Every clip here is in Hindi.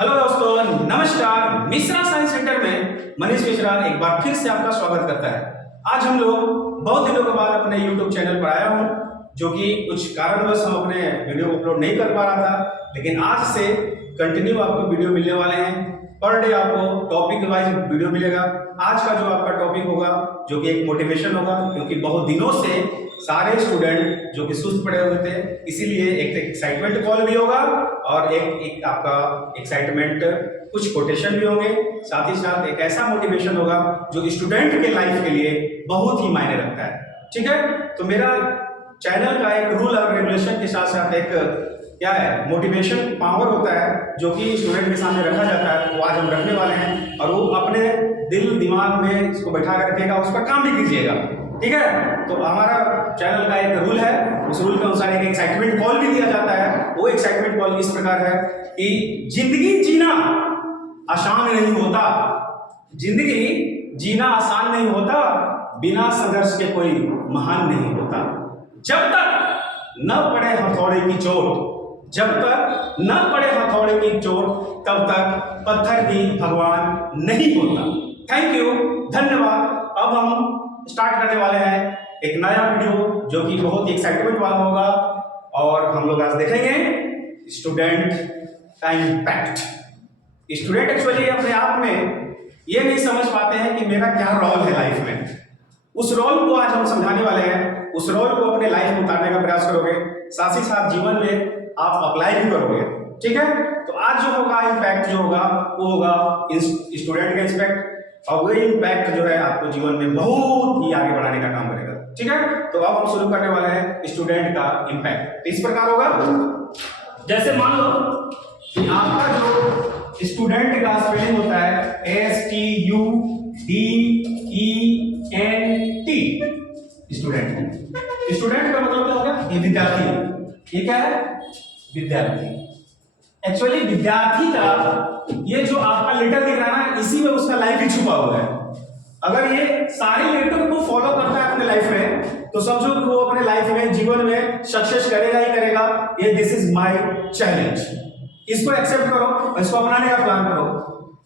हेलो दोस्तों, नमस्कार। मिश्रा साइंस सेंटर में मनीष मिश्रा एक बार फिर से आपका स्वागत करता है। आज हम लोग बहुत दिनों के बाद अपने YouTube चैनल पर आया हूँ, जो कि कुछ कारणवश हम अपने वीडियो अपलोड नहीं कर पा रहा था, लेकिन आज से कंटिन्यू आपको वीडियो मिलने वाले हैं। पर डे आपको टॉपिक वाइज वीडियो मिलेगा। आज का जो आपका टॉपिक होगा जो कि एक मोटिवेशन होगा, क्योंकि बहुत दिनों से सारे स्टूडेंट जो कि सुस्त पड़े हुए थे, इसीलिए एक एक्साइटमेंट कॉल भी होगा और एक आपका एक्साइटमेंट कुछ कोटेशन भी होंगे, साथ ही साथ एक ऐसा मोटिवेशन होगा जो स्टूडेंट के लाइफ के लिए बहुत ही मायने रखता है। ठीक है, तो मेरा चैनल का एक रूल और रेगुलेशन के साथ साथ एक क्या है, मोटिवेशन पावर होता है जो कि स्टूडेंट के सामने रखा जाता है। वो आज हम रखने वाले हैं और वो अपने दिल दिमाग में इसको बैठा कर रखेगा, उस पर काम भी कीजिएगा। ठीक है, तो हमारा चैनल का एक रूल है, उस रूल के अनुसार एक एक्साइटमेंट कॉल भी दिया जाता है। वो एक्साइटमेंट कॉल इस प्रकार है कि जिंदगी जीना आसान नहीं होता, जिंदगी जीना आसान नहीं होता, बिना संघर्ष के कोई महान नहीं होता। जब तक न पड़े हथौड़े की चोट, जब तक न पड़े हथौड़े की चोट, तब तक पत्थर भी भगवान नहीं होता। थैंक यू, धन्यवाद। अब हम स्टार्ट करने वाले हैं एक नया वीडियो जो कि बहुत ही एक्साइटमेंट वाला होगा, और हम लोग आज देखेंगे स्टूडेंट का इम्पैक्ट। स्टूडेंट एक्चुअली अपने आप में ये नहीं समझ पाते हैं कि मेरा क्या रोल है लाइफ में। उस रोल को आज हम समझाने वाले हैं। उस रोल को अपने लाइफ में उतारने का प्रयास करोगे, साथ ही साथ जीवन में आप अप्लाई भी करोगे। ठीक है, तो आज जो होगा इम्पैक्ट जो होगा वो होगा स्टूडेंट का इम्पैक्ट, और वही इम्पैक्ट जो है आपको जीवन में बहुत ही आगे बढ़ाने का काम करेगा। ठीक है, तो अब हम शुरू करने वाले हैं स्टूडेंट का इम्पैक्ट। इस प्रकार होगा, जैसे मान लो कि आपका जो स्टूडेंट का स्पेलिंग होता है STUDENT। स्टूडेंट का मतलब क्या हो गया? ये विद्यार्थी। ये क्या है? विद्यार्थी। एक्चुअली विद्यार्थी का ये जो आपका लेटर दिख रहा है ना, इसी में उसका लाइफ ही छुपा हुआ है। अगर ये सारे लेटर को फॉलो करता है अपने लाइफ में, तो समझो कि वो अपने लाइफ में जीवन में सक्सेस करेगा ही करेगा। ये दिस इज माय चैलेंज। इसको एक्सेप्ट करो, इसको अपनाने का प्लान करो।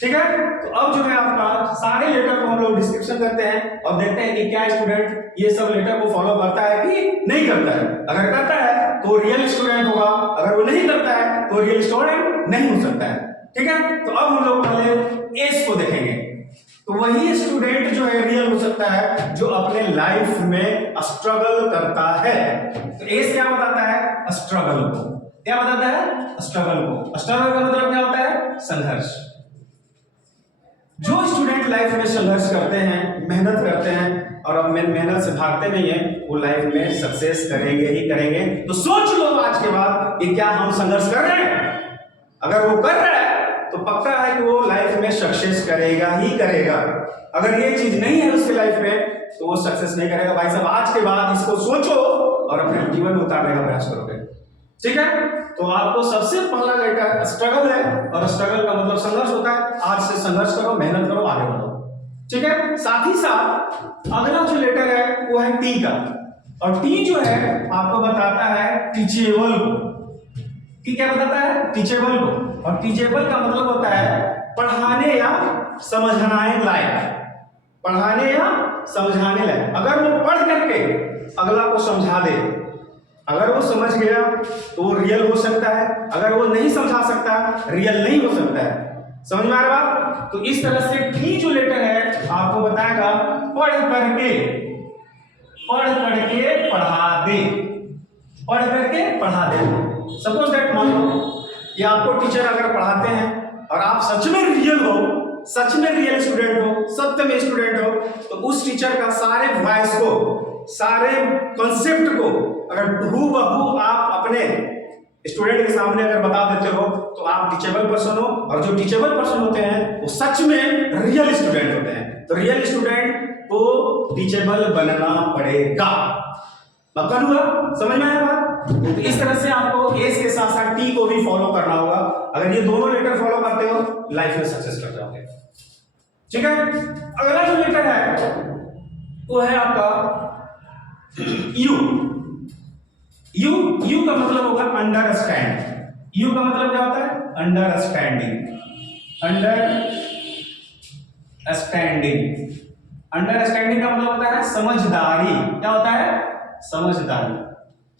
ठीक है, तो अब जो है आपका सारे लेटर को हम लोग डिस्क्रिप्शन करते हैं और देखते हैं कि क्या स्टूडेंट ये सब लेटर को फॉलो करता है कि नहीं करता है। अगर करता है तो रियल स्टूडेंट होगा, अगर वो नहीं करता है तो रियल स्टूडेंट नहीं हो सकता है। ठीक है, तो अब हम लोग पहले एस को देखेंगे। तो वही स्टूडेंट जो है रियल हो सकता है जो अपने लाइफ में स्ट्रगल करता है। तो एस क्या बताता है? स्ट्रगल को। क्या बताता है? स्ट्रगल को। स्ट्रगल का मतलब क्या होता है? संघर्ष। जो स्टूडेंट लाइफ में संघर्ष करते हैं, मेहनत करते हैं और अब मेहनत से भागते नहीं है, वो लाइफ में सक्सेस करेंगे ही करेंगे। तो सोच लो आज के बाद कि क्या हम संघर्ष कर रहे हैं? अगर वो कर रहा है तो पक्का है कि वो लाइफ में सक्सेस करेगा ही करेगा। अगर ये चीज नहीं है उसके लाइफ में तो वो सक्सेस नहीं करेगा। भाई साहब, आज के बाद इसको सोचो और अपने जीवन में उतारने का प्रयास करोगे। ठीक है, तो आपको सबसे पहला लेटर स्ट्रगल है, और स्ट्रगल का मतलब संघर्ष होता है। आज से संघर्ष करो, मेहनत करो, आगे बढ़ो। ठीक है, साथ ही साथ अगला जो लेटर है वो है टी का, और टी जो है आपको बताता है टीचेबल को। टी क्या बताता है? टीचेबल को। और टीचेबल का मतलब होता है पढ़ाने या समझाने लायक। पढ़ाने या समझाने लायक। अगर वो पढ़ करके अगला को समझा दे, अगर वो समझ गया तो वो रियल हो सकता है, अगर वो नहीं समझा सकता रियल नहीं हो सकता है। समझ में आ रहा बात? तो इस तरह से टी जो लेटर है आपको बताएगा पढ़ करके पढ़ा दे, पढ़ करके पढ़ा दे। सपोज दैट मान लो कि आपको टीचर अगर पढ़ाते हैं और आप सच में रियल हो, सच में रियल स्टूडेंट हो, सत्य में स्टूडेंट हो, तो उस टीचर का सारे वॉइस को, सारे कॉन्सेप्ट को अगर हूबहू आप अपने स्टूडेंट के सामने अगर बता देते हो तो आप टीचेबल पर्सन हो। और जो टीचेबल पर्सन होते हैं वो सच में रियल स्टूडेंट होते हैं। तो रियल स्टूडेंट को टीचेबल बनना पड़ेगा। पक्का हुआ? समझ में आया बात? तो इस तरह से आपको एस के साथ साथ टी को भी फॉलो करना होगा। अगर ये दोनों लेटर फॉलो करते हो लाइफ में सक्सेस कर जाओगे। ठीक है, अगला जो लेटर है वो है आपका यू। यू का मतलब होगा अंडरस्टैंड। यू का मतलब क्या होता है? अंडरस्टैंडिंग। अंडरस्टैंडिंग का मतलब होता है समझदारी। क्या होता है?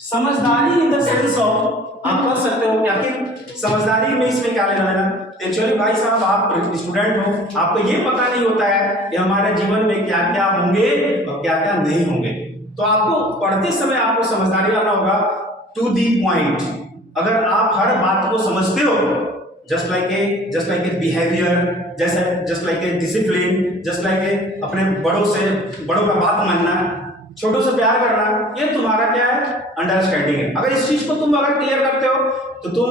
समझदारी इन द सेंस ऑफ, आप कह सकते हो कि आखिर समझदारी में इसमें क्या लेना देना। एक्चुअली भाई साहब, आप स्टूडेंट हो, आपको ये पता नहीं होता है कि हमारे जीवन में क्या क्या होंगे और क्या क्या नहीं होंगे। तो आपको पढ़ते समय आपको समझदारी लाना होगा, टू दी पॉइंट। अगर आप हर बात को समझते हो, just like a behaviour, just like a discipline, just like a अपने बड़ों का बात मानना, छोटों से प्यार करना, ये तुम्हारा क्या है? अंडरस्टैंडिंग है। अगर इस चीज को तुम अगर क्लियर करते हो तो तुम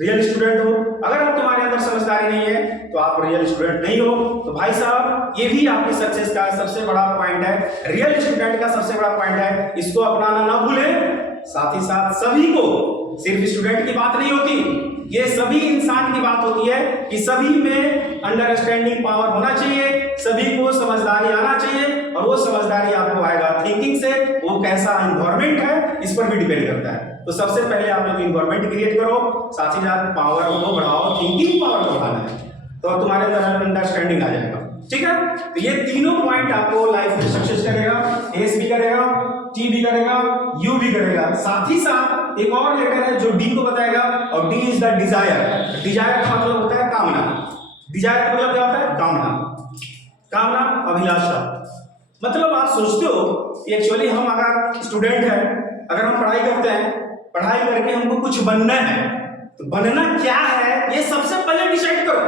रियल स्टूडेंट हो। अगर आप तुम्हारे अंदर समझदारी नहीं है तो आप रियल स्टूडेंट नहीं हो। तो भाई साहब, ये भी आपकी सक्सेस का सबसे बड़ा पॉइंट है, रियल स्टूडेंट का सबसे बड़ा पॉइंट है। इसको अपनाना ना भूलें। साथ ही साथ सभी को, सिर्फ स्टूडेंट की बात नहीं होती, ये सभी इंसान की बात होती है कि सभी में अंडरस्टैंडिंग पावर होना चाहिए, सभी को समझदारी आना चाहिए। और वो समझदारी आपको आएगा थिंकिंग से। वो कैसा एनवायरनमेंट है इस पर भी डिपेंड करता है। तो सबसे पहले आप लोग एनवायरनमेंट क्रिएट करो, साथ ही साथ पावर को बढ़ाओ, थिंकिंग पावर को बढ़ाना है, तो तुम्हारे अंदर अंडरस्टैंडिंग आ जाएगा। ठीक है, तो ये तीनों पॉइंट आपको लाइफ में सक्सेस करेगा। एस भी करेगा, टी भी करेगा, यू भी करेगा। साथ ही साथ एक और लेटर है जो डी को बताएगा, और D is the desire. Desire का मतलब होता है कामना। डिजायर का मतलब क्या होता है? कामना, अभिलाषा। मतलब आप सोचते हो कि एक्चुअली हम अगर स्टूडेंट हैं, अगर हम पढ़ाई करते हैं, पढ़ाई करके हमको कुछ बनना है, तो बनना क्या है ये सबसे पहले डिसाइड करो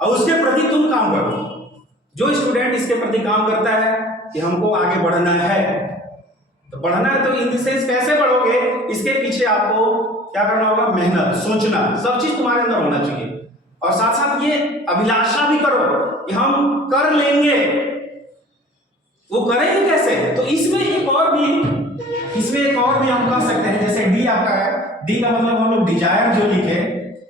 और उसके प्रति तुम काम करो। जो स्टूडेंट इसके प्रति काम करता है कि हमको आगे बढ़ना है, तो बढ़ना है तो इन द सेंस कैसे बढ़ोगे, इसके पीछे आपको क्या करना होगा? मेहनत, सोचना, सब चीज तुम्हारे अंदर होना चाहिए। और साथ साथ ये अभिलाषा भी करो कि हम कर लेंगे। वो करेंगे कैसे? तो इसमें एक और भी हम कह सकते हैं, जैसे डी आपका है, डी का मतलब हम लोग डिजायर जो लिखे,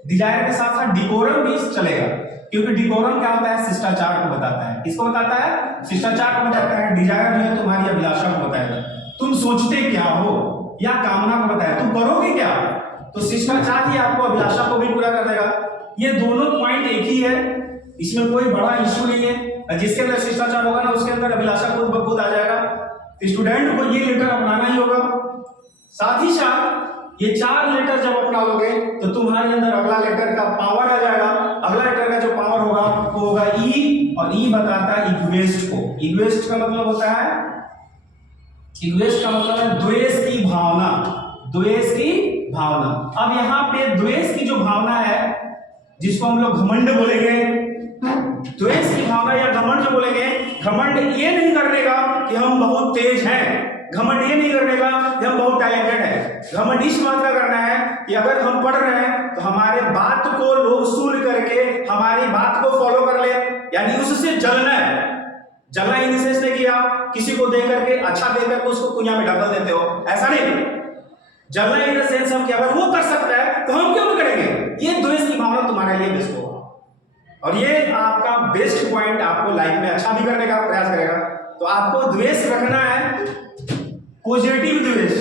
डिजायर के साथ साथ डिकोरम भी चलेगा, क्योंकि डिकोरम क्या होता है? शिष्टाचार को बताता है। किसको बताता है? शिष्टाचार को बताता है। डिजायर जो है तुम्हारी अभिलाषा को बताएगा, तुम सोचते क्या हो, या कामना को बताएगा तुम करोगे क्या। तो शिष्टाचार ही आपको अभिलाषा को भी पूरा कर देगा। ये दोनों पॉइंट एक ही है, इसमें कोई बड़ा इश्यू नहीं है। जिसके अंदर शिष्टाचार होगा ना, उसके अंदर अभिलाषा खुद ब खुद आ जाएगा। तो स्टूडेंट को ये लेटर अपनाना ही होगा। साथ ही साथ ये 4 लेटर जब अपना लोगे तो तुम्हारे अंदर अगला लेटर का पावर आ जाएगा। अगला लेटर का जो पावर होगा वो होगा ई, और ई बताता है इक्वेस्ट को। इक्वेस्ट का मतलब होता है, इक्वेस्ट का मतलब है द्वेष की भावना। द्वेष की भावना। अब यहाँ पे द्वेष की जो भावना है, जिसको हम लोग घमंड बोलेंगे, द्वेष की भावना या घमंड जो बोलेंगे, घमंड ये नहीं करने का कि हम बहुत तेज हैं, घमंड ये नहीं करने का कि हम बहुत टैलेंटेड हैं। घमंड इस बात का करना है कि अगर हम पढ़ रहे हैं तो हमारे बात को लोग सुन करके हमारी बात को फॉलो कर ले, यानी उससे जलना है। जलना इन सेंस नहीं कि आप किसी को देख करके, अच्छा देख करके उसको कुइया में ढकल देते हो, ऐसा नहीं। जलना इन सेंस हम कि अगर वो कर सकता है तो हम क्यों नहीं करेंगे। ये द्वेष की भावना तुम्हारे लिए बेस्ट होगा, और ये आपका बेस्ट पॉइंट आपको लाइफ में अच्छा भी करने का प्रयास करेगा। तो आपको द्वेष रखना है, पॉजिटिव द्वेष,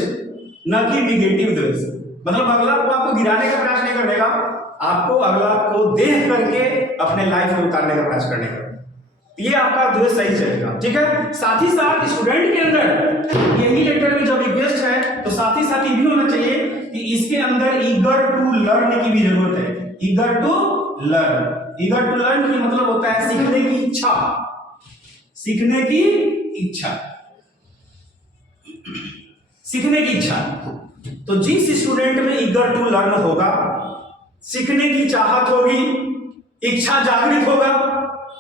न कि निगेटिव द्वेष। मतलब अगला को आपको गिराने का प्रयास नहीं करने का, आपको अगला को देख करके अपने लाइफ में उतारने का प्रयास करने का। ये आपका द्वेष सही चलेगा। ठीक है, साथ ही साथ स्टूडेंट के अंदर यही लेटर में जब रिक्वेस्ट है तो साथ ही साथ ये भी होना चाहिए कि इसके अंदर ईगर टू लर्न की भी जरूरत है। Eager to learn, eager to learn की मतलब होता है सीखने की इच्छा, सीखने की इच्छा, सीखने की इच्छा। तो जिस स्टूडेंट में ईगर टू लर्न होगा, सीखने की चाहत होगी, इच्छा जागृत होगा,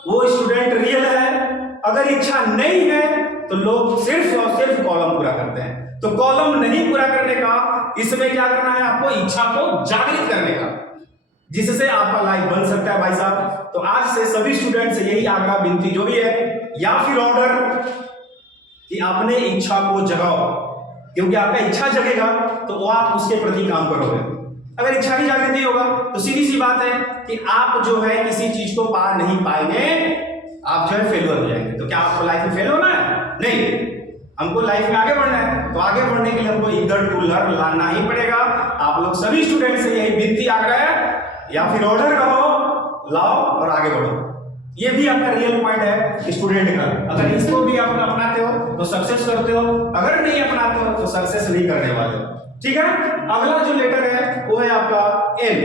वो स्टूडेंट रियल है। अगर इच्छा नहीं है तो लोग सिर्फ और सिर्फ कॉलम पूरा करते हैं। तो कॉलम नहीं पूरा करने का, इसमें क्या करना है आपको? इच्छा को जागृत करने का, जिससे आपका लाइफ बन सकता है भाई साहब। तो आज से सभी स्टूडेंट से यही आग्रह विनती जो भी है, या फिर ऑर्डर, कि अपने इच्छा को जगाओ, क्योंकि आपका इच्छा जगेगा तो वो आप उसके प्रति काम करोगे। अगर इच्छा ही जागृत नहीं होगा तो सीधी सी बात है कि आप जो है किसी चीज को पार नहीं पाएंगे, आप जो है फेलियर हो जाएंगे। तो क्या आपको लाइफ में फेल होना है? नहीं, हमको लाइफ में आगे बढ़ना है। तो आगे बढ़ने के लिए हमको ईगर टू लर्न लाना ही पड़ेगा। आप लोग सभी स्टूडेंट से यही विनती आग्रह है या फिर ऑर्डर करो, लाओ और आगे बढ़ो। ये भी आपका रियल पॉइंट है स्टूडेंट का। अगर इसको भी आप अपनाते हो तो सक्सेस करते हो, अगर नहीं अपनाते हो तो सक्सेस नहीं करने वाले हो। ठीक है, अगला जो लेटर है वो है आपका एन।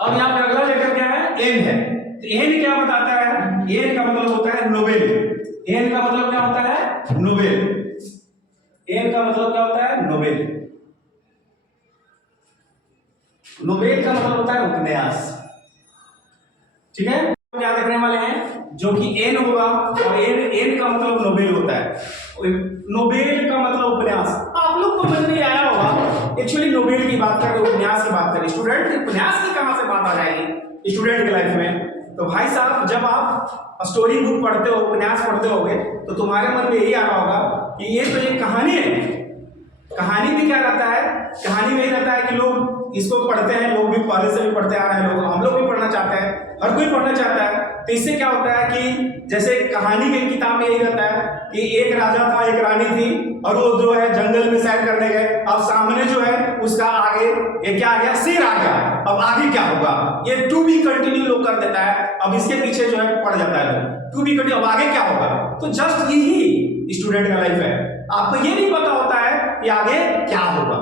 अब यहाँ पे अगला लेटर क्या है? एन है। तो एन क्या बताता है? एन का मतलब होता है नोबेल। एन का मतलब क्या होता है? नोबेल। एन का मतलब क्या होता है? नोबेल। नोबेल का मतलब होता है उपन्यास। ठीक है, क्या देखने वाले हैं? जो कि एन होगा और एन का मतलब नोबेल होता है। नोबेल का मतलब उपन्यास। आप लोग को समझ नहीं आया होगा एक्चुअली नोबेल की बात करें, उपन्यास की बात करें, स्टूडेंट के उपन्यास की कहां से बात आ जाएगी स्टूडेंट के लाइफ में? तो भाई साहब, जब आप स्टोरी बुक पढ़ते हो, उपन्यास पढ़ते होगे तो तुम्हारे मन में यही आ रहा होगा कि ये तो एक कहानी है। कहानी में क्या रहता है? कहानी में ही रहता है कि लोग इसको पढ़ते हैं, लोग भी पहले से भी पढ़ते आ रहे हैं, लोग हम लोग भी पढ़ना चाहते हैं, हर कोई पढ़ना चाहता है। तो इससे क्या होता है कि जैसे कहानी की किताब में यही रहता है कि एक राजा था, एक रानी थी और वो जो है जंगल में सैर करने गए। अब सामने जो है उसका आगे ये क्या आ गया? शेर आ गया। अब आगे क्या होगा? ये टू बी कंटिन्यू लोग कर देता है। अब इसके पीछे जो है पड़ जाता है लोग, टू बी कंटिन्यू, अब आगे क्या होगा? तो जस्ट यही स्टूडेंट का लाइफ है। आपको ये नहीं पता होता है कि आगे क्या होगा।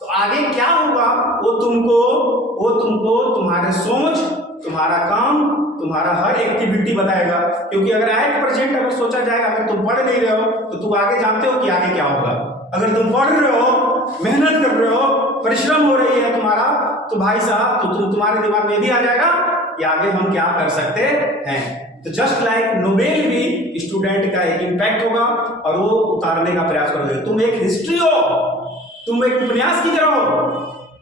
तो आगे क्या होगा वो तुमको तुम्हारे सोच, तुम्हारा काम, तुम्हारा हर एक्टिविटी बताएगा। क्योंकि अगर एट प्रेजेंट अगर सोचा जाएगा, अगर तुम पढ़ नहीं रहे हो तो तुम आगे जानते हो कि आगे क्या होगा। अगर तुम पढ़ रहे हो, मेहनत कर रहे हो, परिश्रम हो रही है तुम्हारा, तो भाई साहब तो तुम्हारे दिमाग में भी आ जाएगा कि आगे हम क्या कर सकते हैं। तो जस्ट लाइक नोबेल भी स्टूडेंट का एक इम्पैक्ट होगा और वो उतारने का प्रयास करोगे। तुम एक हिस्ट्री हो, तुम एक उपन्यास की तरह हो,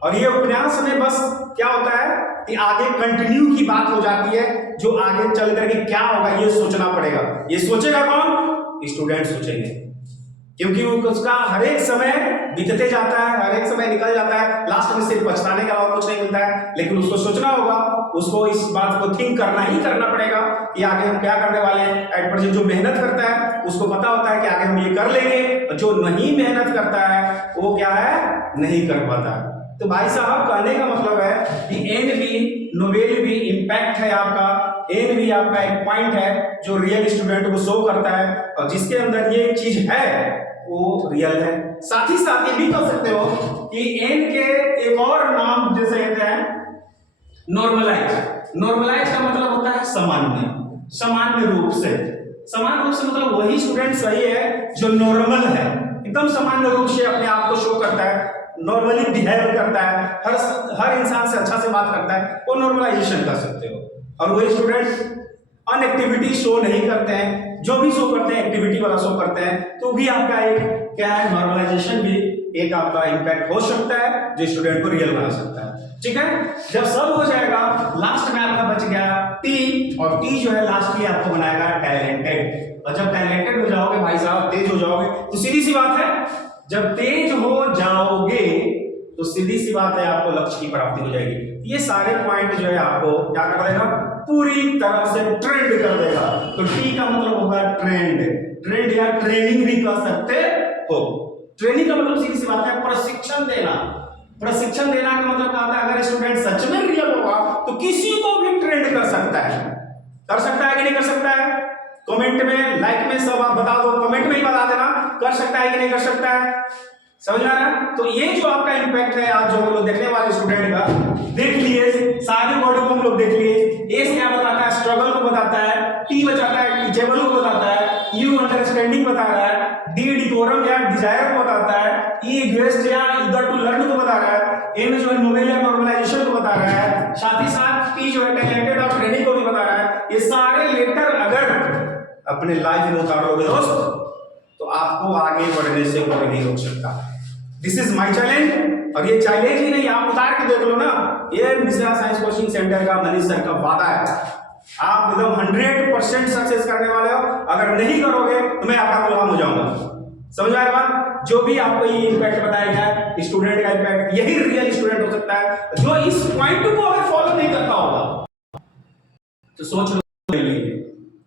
और ये उपन्यास में बस क्या होता है कि आगे कंटिन्यू की बात हो जाती है। जो आगे चल करके क्या होगा ये सोचना पड़ेगा। ये सोचेगा कौन? स्टूडेंट सोचेंगे, क्योंकि उसका हर एक समय बीतते जाता है, हर एक समय निकल जाता है, लास्ट में सिर्फ पछताने का और कुछ नहीं मिलता है। लेकिन उसको सोचना होगा, उसको इस बात को थिंक करना ही करना पड़ेगा कि आगे हम क्या करने वाले हैं। एट प्रेजेंट जो मेहनत करता है उसको पता होता है कि आगे हम ये कर लेंगे, और जो नहीं मेहनत करता है वो क्या है? नहीं कर पाता है। तो भाई साहब कहने का मतलब है कि एन भी, नोबेल भी इम्पैक्ट है आपका, एन भी आपका एक पॉइंट है जो रियल स्टूडेंट को शो करता है, और जिसके अंदर ये चीज है वो रियल है। साथ ही साथ ये भी कह सकते हो कि एन के एक और नाम जैसे कहते हैं नॉर्मलाइज। नॉर्मलाइज का मतलब होता है सामान्य, सामान्य रूप से। सामान्य रूप से मतलब वही स्टूडेंट सही है जो नॉर्मल है, एकदम सामान्य रूप से अपने आप को शो करता है, नॉर्मली बिहेव करता है, हर इंसान से अच्छा से बात करता है, वो नॉर्मलाइजेशन कर सकते हो। और वही स्टूडेंट अनएक्टिविटी शो नहीं करते हैं, जो भी शो करते हैं एक्टिविटी वाला शो करते हैं, तो भी आपका एक क्या है? नॉर्मलाइजेशन भी एक आपका इम्पैक्ट हो सकता है जो स्टूडेंट को रियल बना सकता है। ठीक है, जब सब हो जाएगा लास्ट में आपका बच गया टी, और टी जो है लास्ट में आपको बनाएगा टैलेंटेड। और जब टैलेंटेड हो जाओगे भाई साहब, तेज हो जाओगे, तो सीधी सी बात है, जब तेज हो जाओगे तो सीधी सी बात है आपको लक्ष्य की प्राप्ति हो जाएगी। ये सारे पॉइंट जो है आपको क्या कर देगा? पूरी तरह से ट्रेंड कर देगा। तो टी का मतलब होगा ट्रेंड, ट्रेंड या ट्रेनिंग भी कह सकते हो। ट्रेनिंग का मतलब सीधी सी बात है प्रशिक्षण देना। प्रशिक्षण देना का मतलब क्या होता है? अगर स्टूडेंट सच में रियल होगा तो किसी को भी ट्रेंड कर सकता है। कर सकता है कि नहीं कर सकता है? कमेंट में, लाइक में सब आप बता दो, कमेंट में ही बता देना कर सकता है कि नहीं कर सकता है। समझ आ रहा है? तो ये जो आपका इम्पैक्ट है आज जो हम लोग देखने वाले स्टूडेंट का, देख लिए सारे बॉडी को हम लोग देख लिए। ए क्या बताता है? स्ट्रगल को बताता है। टी बताता है टीचेबल को बताता है। यू अंडरस्टैंडिंग बता रहा है। डी डिकोरम या डिजायर को बताता है। ई इग्वेस्ट या ईगर टू लर्न को बता रहा है। एन जो है नोबेल या नॉर्मलाइजेशन को बता रहा है। साथ ही साथ टी जो है टैलेंटेड और ट्रेनिंग को भी बता रहा है। ये सारे लेटर अगर अपने लाइफ में उतारोगे दोस्त तो आपको आगे बढ़ने से कोई नहीं रोक सकता। दिस इज माई चैलेंज, और ये चैलेंज ही नहीं, आप उतार के देख लो ना, ये मिश्रा साइंस कोचिंग सेंटर का मनीष सर का वादा है। आप एकदम 100% सक्सेस करने वाले हो। अगर नहीं करोगे तो मैं आपका गुलाम हो जाऊंगा। समझ आ रहा है? जो भी आपको ये इम्पैक्ट बताया गया स्टूडेंट का इम्पैक्ट, यही रियल स्टूडेंट हो सकता है जो इस पॉइंट को अगर फॉलो नहीं करता होगा तो सोच लो।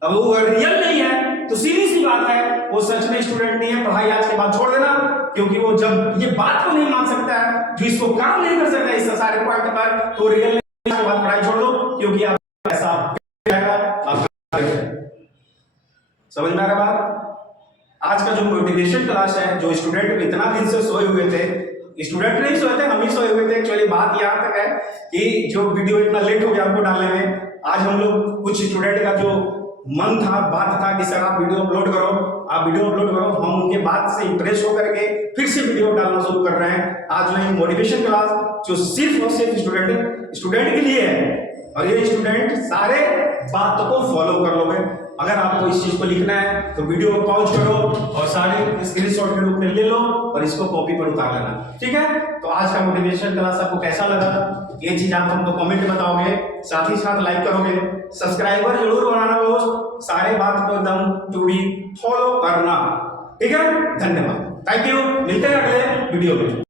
अब वो रियल नहीं है तो सीधी सी बात है वो सच में स्टूडेंट नहीं है, पढ़ाई आज के बाद छोड़ देना, क्योंकि वो जब ये बात को नहीं मान सकता है, जो इसको काम नहीं कर सकता है इस सारे पॉइंट पर, तो रियल के बाद पढ़ाई छोड़ दो, क्योंकि आप ऐसा समझ में आ रहा बात। आज का जो मोटिवेशन क्लास है, जो स्टूडेंट इतना दिन से सोए हुए थे, स्टूडेंट नहीं सोए थे, हम ही सोए हुए थे। एक्चुअली बात यहाँ तक है कि जो वीडियो इतना लेट हो गया हमको डालने में, आज हम लोग कुछ स्टूडेंट का जो मन था, बात था कि सर आप वीडियो अपलोड करो, आप वीडियो अपलोड करो, हम उनके बात से इंप्रेस होकर के फिर से वीडियो डालना शुरू कर रहे हैं। आज मैं मोटिवेशन क्लास जो सिर्फ और सिर्फ स्टूडेंट के लिए है, और ये स्टूडेंट सारे बातों को फॉलो कर लोगे। अगर आपको इस चीज को लिखना है तो वीडियो को पॉज करो और सारे स्क्रीनशॉट के रूप में ले लो और इसको कॉपी पर उतार लेना, ठीक है। तो आज का मोटिवेशन क्लास आपको कैसा लगा, ये चीज आप हमको कमेंट बताओगे, साथ ही साथ लाइक करोगे, सब्सक्राइबर जरूर बनाना दोस्त, सारे बात को एकदम टू बी फॉलो करना, ठीक है। धन्यवाद, थैंक यू, मिलते हैं अगले वीडियो में।